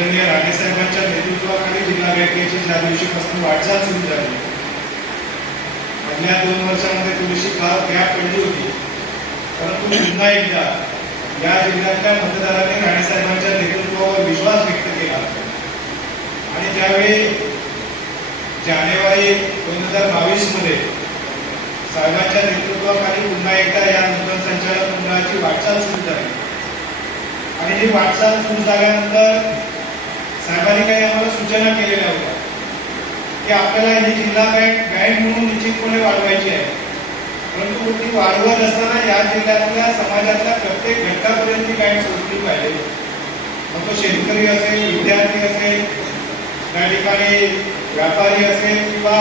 आदरणीय राणेसाहेबांच्या नेतृत्वाखाली जिल्हा बँकेची ज्या दिवशीपासून वाटचाल सुरू झाली, मधल्या 2 वर्षांमध्ये थोडीशी गॅप पडली होती, परंतु पुन्हा एकदा या जिल्ह्यातल्या मतदारांनी राणेसाहेबांच्या नेतृत्वावर विश्वास व्यक्त केला आणि ज्यावेळी जानेवारी 2022 मध्ये साहेबांच्या नेतृत्वाखाली पुन्हा एकदा या नूतन संचालक मंडळाची वाटचाल सुरू झाली आणि ही वाटचाल सुरू झाल्यानंतर साहेबांनी काही आम्हाला सूचना केलेल्या होत्या की आपल्याला ही जिल्हा बँक म्हणून निश्चितपणे वाढवायची आहे, परंतु ती वाढवत असताना या जिल्ह्यातल्या समाजातल्या प्रत्येक घटकापर्यंत ती बँक पोहोचली पाहिजे. मग तो शेतकरी असेल, विद्यार्थी असेल, त्या ठिकाणी व्यापारी असेल किंवा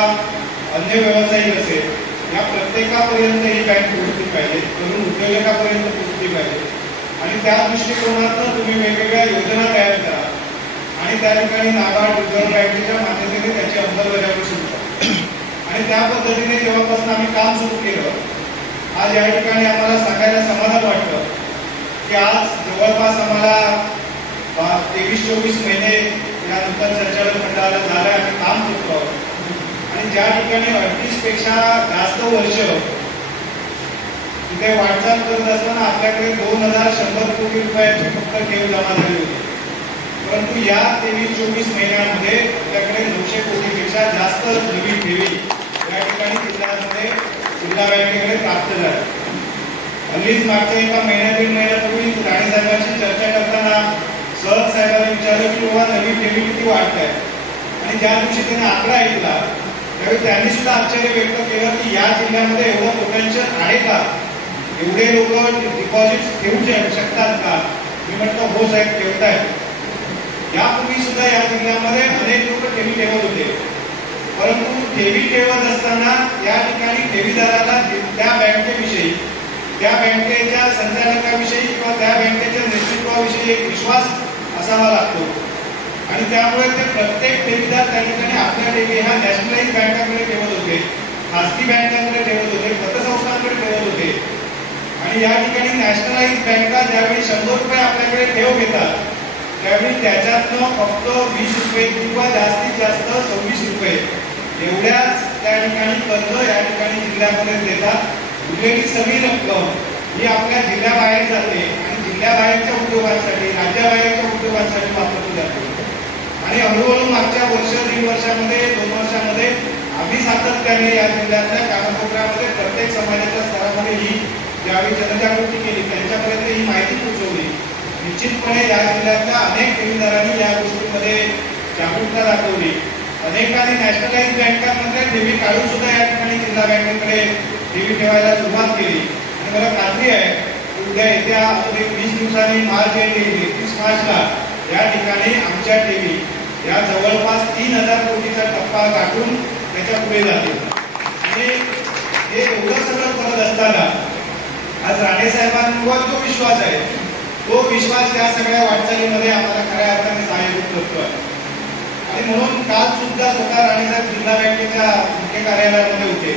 अन्य व्यावसायिक असेल, या प्रत्येकापर्यंत ही बँक पोहोचली पाहिजे, तरुण उद्योजकापर्यंत पोहोचली पाहिजे. आणि त्या दृष्टिकोनातून तुम्ही वेगवेगळ्या योजना तयार करा आणि त्या ठिकाणी नाबार्ड, रिझर्व्ह बँकेच्या माध्यमाने त्याची अंमलबजावणी सुरू करा. आणि त्या पद्धतीने जेव्हापासून आम्ही काम सुरू केलं, आज या ठिकाणी आम्हाला सांगायला समाधान वाटतं की आज जवळपास आम्हाला 23-24 महिने या नूतन संचालक मंडळाला झालं आम्ही काम करतो आणि ज्या ठिकाणी 38 पेक्षा जास्त वर्ष तिथे वाटचाल करत असताना आपल्याकडे 2100 कोटी रुपयाची फक्त ठेव जमा झाली होती, परंतु या 23-24 महिन्यामध्ये आपल्याकडे 900 कोटीपेक्षा जास्त नवी ठेवी या ठिकाणी जिल्ह्यामध्ये जिल्हा बँकेकडे प्राप्त झाल्या. हल्लीच मागच्या एका महिन्यातील महिन्यापूर्वी राणेसाहेबांशी चर्चा करताना सहज साहेबांनी विचारलं की बाबा नवी ठेवी किती वाढत आहे, आणि ज्या दिवशी त्यांनी आकडा ऐकला त्यावेळी त्यांनी सुद्धा आश्चर्य व्यक्त केलं की या जिल्ह्यामध्ये एवढं पोटेन्शियल आहे का, एवढे लोक डिपॉझिट ठेवू शकतात का. मी म्हटलं हो साहेब ठेवतायत. यापूर्वी सुद्धा या जिल्ह्यामध्ये अनेक लोक ठेवी ठेवत होते, परंतु ठेवी ठेवत असताना या ठिकाणी ठेवीदाराला त्या बँकेविषयी, त्या बँकेच्या संचालकाविषयी किंवा त्या बँकेच्या नेतृत्वाविषयी एक विश्वास असावा लागतो आणि त्यामुळे ते प्रत्येक ठेवीदार त्या ठिकाणी आपल्या ठेवी ह्या नॅशनलाइज बँकांकडे ठेवत होते, खासगी बँकांकडे ठेवत होते, पतसंस्थांकडे ठेवत होते. आणि या ठिकाणी नॅशनलाइज बँका ज्यावेळी 100 रुपये आपल्याकडे ठेव घेतात त्यावेळी त्याच्यातनं फक्त 20 रुपये किंवा जास्तीत जास्त 26 रुपये एवढ्याच त्या ठिकाणी कर्ज या ठिकाणी जिल्ह्यामध्ये देतात. उरलेली सगळी रक्कम ही आपल्या जिल्ह्याबाहेर जाते आणि जिल्ह्याबाहेरच्या उद्योगांसाठी, राज्याबाहेरच्या उद्योगांसाठी वापरली जाते. आणि हळूहळू मागच्या वर्ष, 1.5 वर्षामध्ये, 2 वर्षामध्ये आम्ही सातत्याने या जिल्ह्यातल्या कानाकोपऱ्यामध्ये प्रत्येक समाजाच्या स्तरामध्ये ही ज्यावेळी जनजागृती केली, त्यांच्यापर्यंत ही माहिती पोहोचवली. निश्चितपणे या जिल्ह्यातल्या अनेक ठेवीदारांनी या गोष्टींमध्ये जागरूकता दाखवली. अनेकांनी नॅशनलाइज बँकांमध्ये ठेवी काढून सुद्धा या ठिकाणी जिल्हा बँकेकडे ठेवी ठेवायला सुरुवात केली. आणि मला खात्री आहे उद्या येत्या 20 दिवसांनी मार्च 31 मार्चला या ठिकाणी आमच्या ठेवी या जवळपास 3000 कोटीचा टप्पा गाठून त्याच्या पुढे जातील. आणि हे एवढं सगळं करत असताना आज राणेसाहेबांवर जो विश्वास आहे तो विश्वास या सगळ्या वाटचालीमध्ये आम्हाला खऱ्या अर्थाने सहाय्यभूत करतो आहे. आणि म्हणून काल सुद्धा स्वतः राणेसाहेब जिल्हा बँकेच्या मुख्य कार्यालयामध्ये होते.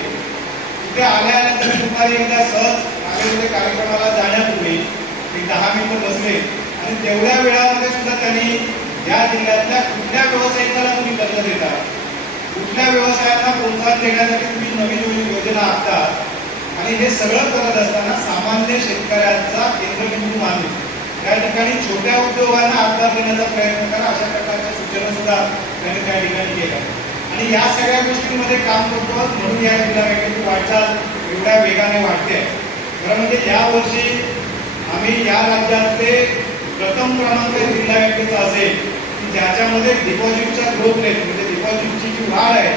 तिथे आल्यानंतर दुपारी एकदा सहज आले होते कार्यक्रमाला जाण्यापूर्वी 10 मिनिटं बसले आणि तेवढ्या वेळामध्ये सुद्धा त्यांनी या जिल्ह्यातल्या कुठल्या व्यावसायिकाला तुम्ही कर्ज देता, कुठल्या व्यवसायांना प्रोत्साहन देण्यासाठी तुम्ही नवीन योजना आखता, आणि हे सगळं करत असताना सामान्य शेतकऱ्यांचा केंद्रबिंदू मानून त्या ठिकाणी छोट्या उद्योगांना आधार देण्याचा प्रयत्न करा, अशा प्रकारच्या सूचना सुद्धा त्यांनी त्या ठिकाणी केल्या. आणि या सगळ्या गोष्टींमध्ये काम करतो म्हणून या जिल्हा बँकेची वाटचाल एवढ्या वेगाने वाढते. खरं म्हणजे यावर्षी आम्ही या राज्यातले प्रथम क्रमांक जिल्हा बँकेचा असेल की ज्याच्यामध्ये डिपॉझिटचा ग्रोथ रेट म्हणजे डिपॉझिटची जी वाढ आहे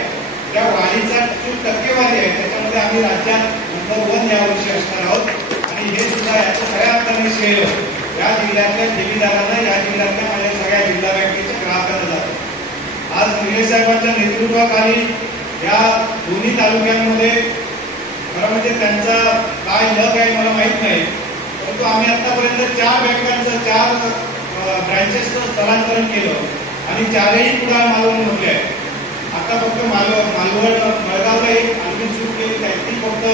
त्या वाढीचा जो टक्केवारी आहे त्याच्यामध्ये आम्ही राज्यात नंबर 1 यावर्षी असणार आहोत. आणि हे सुद्धा याचं खऱ्या अर्थाने श्रेय या जिल्ह्यातल्या ठेवीदारांना, या जिल्ह्यातल्या माझ्या सगळ्या जिल्हा बँकेच्या ग्राहकांना जातो. आज निलेश साहेबांच्या नेतृत्वाखाली या दोन्ही तालुक्यांमध्ये खरं म्हणजे त्यांचा काय लक आहे मला माहित नाही, परंतु आम्ही आतापर्यंत 4 बँकांचं 4 ब्रँचेसचं स्थलांतरण केलं आणि 4ही कुडाळ मालवण म्हटले आहे. आता फक्त मालवण मळगावला एक आणखी सुरू केली आहे, ती फक्त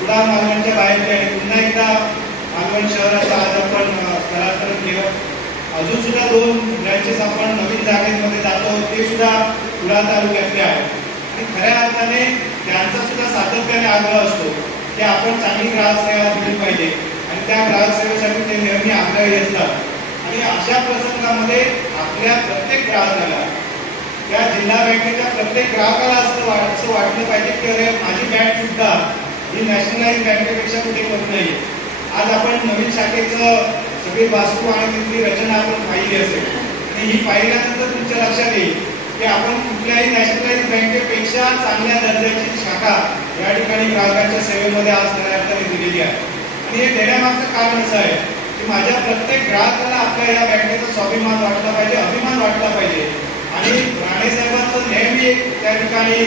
कुडाळ मालवणच्या बाहेरची आहे. पुन्हा एकदा मालवण शहराचं आज आपण स्थलांतरण केलं. अजून सुद्धा 2 ब्रँचेस आपण नवीन जागेमध्ये जातो, ते सुद्धा कुडाळ तालुक्यातले आहेत. आणि खऱ्या अर्थाने त्यांचा सुद्धा सातत्याने आग्रह असतो की आपण चांगली ग्राहक सेवा दिली पाहिजे आणि त्या ग्राहक सेवेसाठी ते नेहमी आग्रही असतात. आणि अशा प्रसंगामध्ये आपल्या प्रत्येक ग्राहकाला, त्या जिल्हा बँकेच्या प्रत्येक ग्राहकाला असं वाटलं पाहिजे की अरे माझी बँक सुद्धा ही नॅशनलाइज बँकेपेक्षा कुठे कमी नाही. आज आपण नवीन शाखेचं सगळी वास्तू आणि तिथली रचना आपण पाहिली असेल आणि ही पाहिल्यानंतर तुमच्या लक्षात येईल की आपण कुठल्याही नॅशनलाइज बँकेपेक्षा चांगल्या दर्जाची शाखा या ठिकाणी ग्राहकांच्या सेवेमध्ये आज खऱ्या अर्थाने दिलेली आहे. आणि हे देण्यामागचं कारण असं आहे की माझ्या प्रत्येक ग्राहकाला आपल्या या बँकेचा स्वाभिमान वाटला पाहिजे, अभिमान वाटला पाहिजे. आणि राणे साहेबांचं नेहमी एक त्या ठिकाणी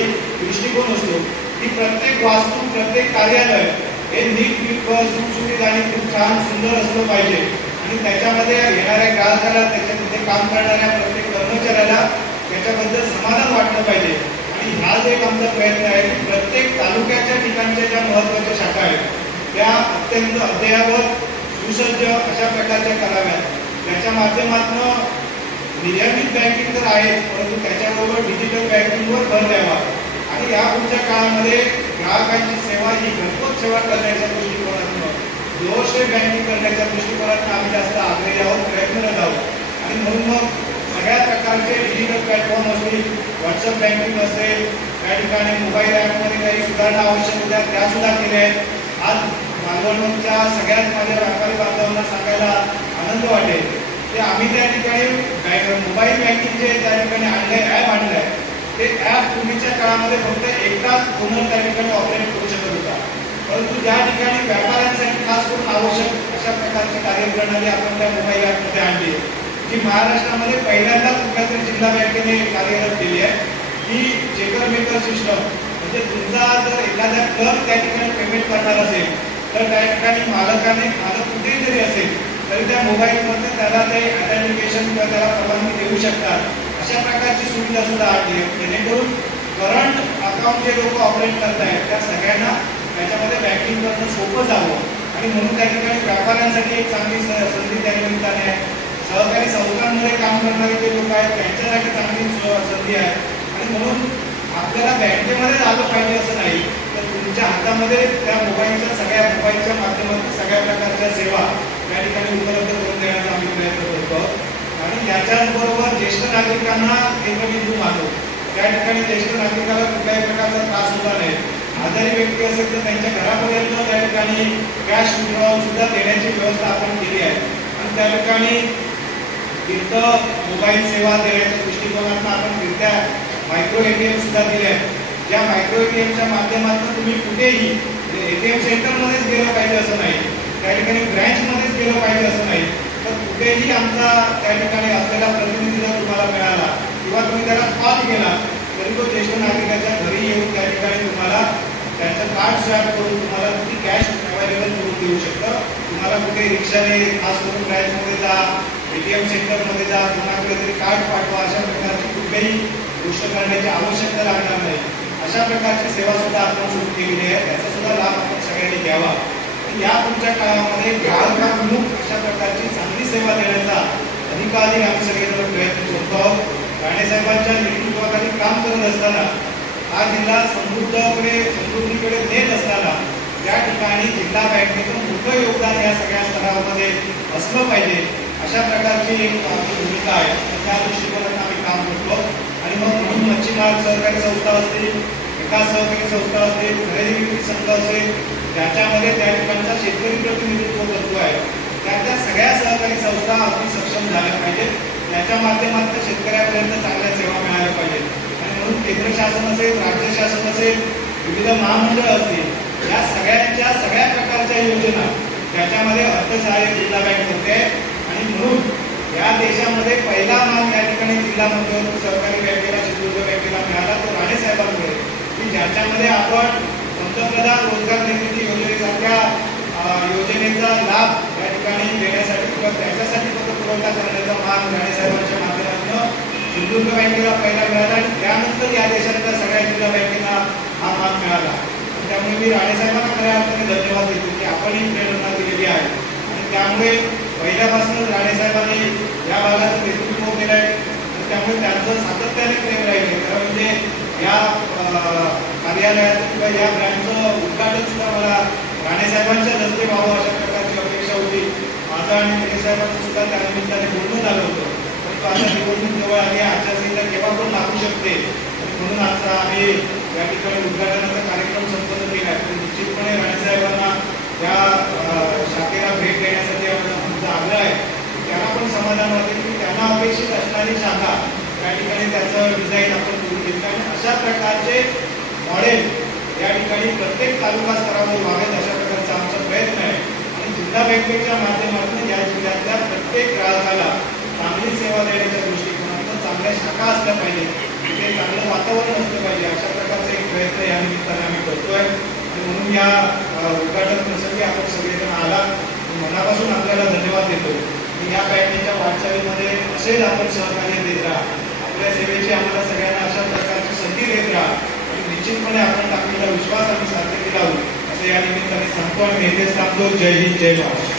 दृष्टिकोन असतो की प्रत्येक वास्तू, प्रत्येक कार्यालय हे नीटनेटकं, सुटसुटीत आणि खूप छान सुंदर असलं पाहिजे. आणि त्याच्यामध्ये येणाऱ्या ग्राहकाला, त्याच्या तिथे काम करणाऱ्या प्रत्येक कर्मचाऱ्याला त्याच्याबद्दल समाधान वाटलं पाहिजे. आणि हाच एक आमचा प्रयत्न आहे की प्रत्येक तालुक्याच्या ठिकाणच्या ज्या महत्त्वाच्या शाखा आहेत त्या अत्यंत अद्ययावत, सुसज्ज अशा प्रकारच्या कराव्यात. त्याच्या माध्यमातून नियमित बँकिंग तर आहेच, परंतु त्याच्याबरोबर डिजिटल बँकिंगवर भर द्यावा. आणि या पुढच्या काळामध्ये ग्राहकांची सेवा ही घरपोच सेवा करण्याच्या दृष्टिकोनातून, दोषरहित बँकिंग करण्याच्या दृष्टिकोनातून आम्ही जास्त आग्रही आहोत, प्रयत्नरत आहोत. आणि म्हणून मग सगळ्या प्रकारचे डिजिटल प्लॅटफॉर्म असतील, व्हॉट्सअप बँकिंग असेल, त्या ठिकाणी मोबाईल ॲपमध्ये काही सुधारणा आवश्यक होत्या त्या सुद्धा केल्या आहेत. आज मालवणच्या सगळ्याच माझ्या व्यापारी बांधवांना सांगायला आनंद वाटेल की आम्ही त्या ठिकाणी मोबाईल बँकिंगचे त्या ठिकाणी आणले, ॲप आणलं आहे. ते ॲप पूर्वीच्या काळामध्ये फक्त एकटाच ओनर त्या ठिकाणी ऑपरेट करू शकत होता, परंतु ज्या ठिकाणी व्यापाऱ्यांसाठी खास करून आवश्यक अशा प्रकारची कार्यप्रणाली आपण त्या मोबाईल ॲपमध्ये आणली जी महाराष्ट्रामध्ये पहिल्यांदा कुठल्या तरी जिल्हा बँकेने कार्यरत केली आहे. ही चेकर मेकर सिस्टम, म्हणजे तुमचा जर एखादा क्लर्क त्या ठिकाणी पेमेंट करणार असेल तर त्या ठिकाणी मालक कुठेही जरी असेल तरी त्या मोबाईलमध्ये त्याला ते आयडेंटिफिकेशन किंवा त्याला परवानगी देऊ शकतात. अशा प्रकारची सुविधा सुद्धा आणली आहे, जेणेकरून करंट अकाउंट जे लोक ऑपरेट करत आहेत त्या सगळ्यांना त्याच्यामध्ये बँकिंग करणं सोपं जावं. आणि म्हणून त्या ठिकाणी व्यापाऱ्यांसाठी एक चांगली संधी त्या निमित्ताने आहे. सहकारी संस्थांमध्ये काम करणारे जे लोक आहेत त्यांच्यासाठी चांगली संधी आहे. आणि म्हणून आपल्याला बँकेमध्ये आलं पाहिजे असं नाही, तर तुमच्या हातामध्ये त्या मोबाईलच्या माध्यमातून सगळ्या प्रकारच्या सेवा त्या ठिकाणी उपलब्ध करून देण्याचा आम्ही प्रयत्न करतो. आणि याच्याच बरोबर ज्येष्ठ नागरिकांना केंद्रबिंदू मानतो. त्या ठिकाणी ज्येष्ठ नागरिकाला कुठल्याही प्रकारचा त्रास होता नाही. आजारी व्यक्ती असेल तर त्यांच्या घरापर्यंत त्या ठिकाणी कॅश विड्रॉल सुद्धा देण्याची व्यवस्था आपण केली आहे. आणि त्या ठिकाणी तिथं मोबाईल सेवा देण्याच्या दृष्टिकोनातून आपण फिरत्या मायक्रो एटीएम सुद्धा दिले आहेत. ज्या मायक्रो एटीएमच्या माध्यमातून तुम्ही कुठेही एटीएम सेंटरमध्येच गेलं पाहिजे असं नाही, त्या ठिकाणी ब्रँचमध्येच गेलं पाहिजे असं नाही, तर कुठेही आमचा त्या ठिकाणी असलेला प्रतिनिधी जर तुम्हाला मिळाला किंवा तुम्ही त्याला कॉल केला तरी तो ज्येष्ठ नागरिकाच्या घरी येऊन त्या ठिकाणी तुम्हाला त्याचं कार्ड स्वॅप करून तुम्हाला ती कॅश अवेलेबल करून देऊ शकतं. तुम्हाला कुठे रिक्षाने खास करून ब्रँचमध्ये जा, एटीएम सेंटरमध्ये जा, कोणाकडे तरी कार्ड पाठवा, अशा प्रकारची कुठल्याही गोष्ट करण्याची आवश्यकता लागणार नाही. अशा प्रकारची सेवा सुद्धा आपण सुरू केलेली आहे, त्याचा सुद्धा लाभ आपण सगळ्यांनी घ्यावा. या पुढच्या काळामध्ये ग्राहकाभिमुख अशा प्रकारची चांगली सेवा देण्याचा अधिकाधिक आम्ही सगळेजण प्रयत्न करतो आहोत. राणे साहेबांच्या नेतृत्वाखाली काम करत असताना हा जिल्हा समृद्धीकडे नेत असताना त्या ठिकाणी जिल्हा बँकेचं मोठं योगदान या सगळ्या स्तरामध्ये असलं पाहिजे अशा प्रकारची एक भूमिका आहे. त्या दृष्टिकोनातून आम्ही काम करतो. आणि मग म्हणून मच्छीमार सहकारी संस्था असतील, विकास सहकारी संस्था असतील, खरेदी विक्री संघ असेल, ज्याच्यामध्ये त्या ठिकाणचा शेतकरी प्रतिनिधित्व करतो आहे, त्या सगळ्या सहकारी संस्था अगदी सक्षम झाल्या पाहिजेत. त्याच्या माध्यमातून शेतकऱ्यापर्यंत चांगल्या सेवा मिळाल्या पाहिजेत. आणि म्हणून केंद्र शासन असेल, राज्य शासन असेल, विविध महामंडळ असतील, या सगळ्यांच्या सगळ्या प्रकारच्या योजना त्याच्यामध्ये अर्थसहाय्य जिल्हा बँक करते. आणि म्हणून या देशामध्ये पहिला मान या ठिकाणी जिल्हा मध्यवर्ती सहकारी बँकेला, चित्रदुर्ग बँकेला मिळाला तो राणे साहेबांमुळे, की ज्याच्यामध्ये आपण पंतप्रधान रोजगार निर्मिती योजनेसारख्या योजनेचा लाभ या ठिकाणी देण्यासाठी किंवा त्याच्यासाठी पतपुरवठा करण्याचा मान राणे साहेबांच्या माध्यमातून चित्रदुर्ग बँकेला पहिला मिळाला. आणि त्यानंतर या देशातल्या सगळ्या जिल्हा बँकेला हा मान मिळाला. त्यामुळे मी राणे साहेबांना खऱ्या अर्थाने धन्यवाद देतो की आपण ही प्रेरणा दिलेली आहे. आणि त्यामुळे पहिल्यापासूनच राणेसाहेबांनी या भागाचं नेतृत्व केलं आहे. त्यामुळे त्यांचं सातत्याने प्रेम राहिले. खरं म्हणजे या कार्यालयाचं किंवा या ब्रँडचं उद्घाटन सुद्धा मला राणेसाहेबांच्या हस्ते व्हावं अशा प्रकारची अपेक्षा होती. माझं आणि राणेसाहेबांचं सुद्धा त्यानिमित्ताने बोलणं झालं होतं. परंतु आता निवडणूक जवळ आली, आचारसंहिता केव्हा पण लागू शकते, म्हणून आता आम्ही या ठिकाणी उद्घाटनाचा कार्यक्रम संपन्न केला आहे. पण निश्चितपणे राणेसाहेबांना या शाखेला भेट देण्यासाठी आमचा आग्रह आहे. त्यांना पण समाधान वाटेल की त्यांना अपेक्षित असणारी शाखा या ठिकाणी त्याचं डिझाईन आपण करून घेतलं आणि अशा प्रकारचे मॉडेल या ठिकाणी प्रत्येक तालुका स्तरावर व्हावेत अशा प्रकारचा आमचा प्रयत्न आहे. आणि जिल्हा बँकेच्या माध्यमातून या जिल्ह्यातल्या प्रत्येक ग्राहकाला चांगली सेवा देण्याच्या दृष्टिकोनातून चांगल्या शाखा असल्या पाहिजे, तिथे चांगलं वातावरण असलं पाहिजे, अशा प्रकारचे एक प्रयत्न या निमित्ताने आम्ही करतोय. आणि म्हणून या उद्घाटन प्रसंगी आपण सगळेजण आला, मनापासून आपल्याला धन्यवाद देतो. या बँकेच्या वाटचालीमध्ये असेच आपण सहकार्य देत राहा, आपल्या सेवेची आम्हाला सगळ्यांना अशा प्रकारची संधी देत राहा आणि निश्चितपणे आपण टाकलेला विश्वास आम्ही सार्थकी लावू असं या निमित्ताने सांगतो आणि इथेच थांबतो. जय हिंद, जय महाराष्ट्र.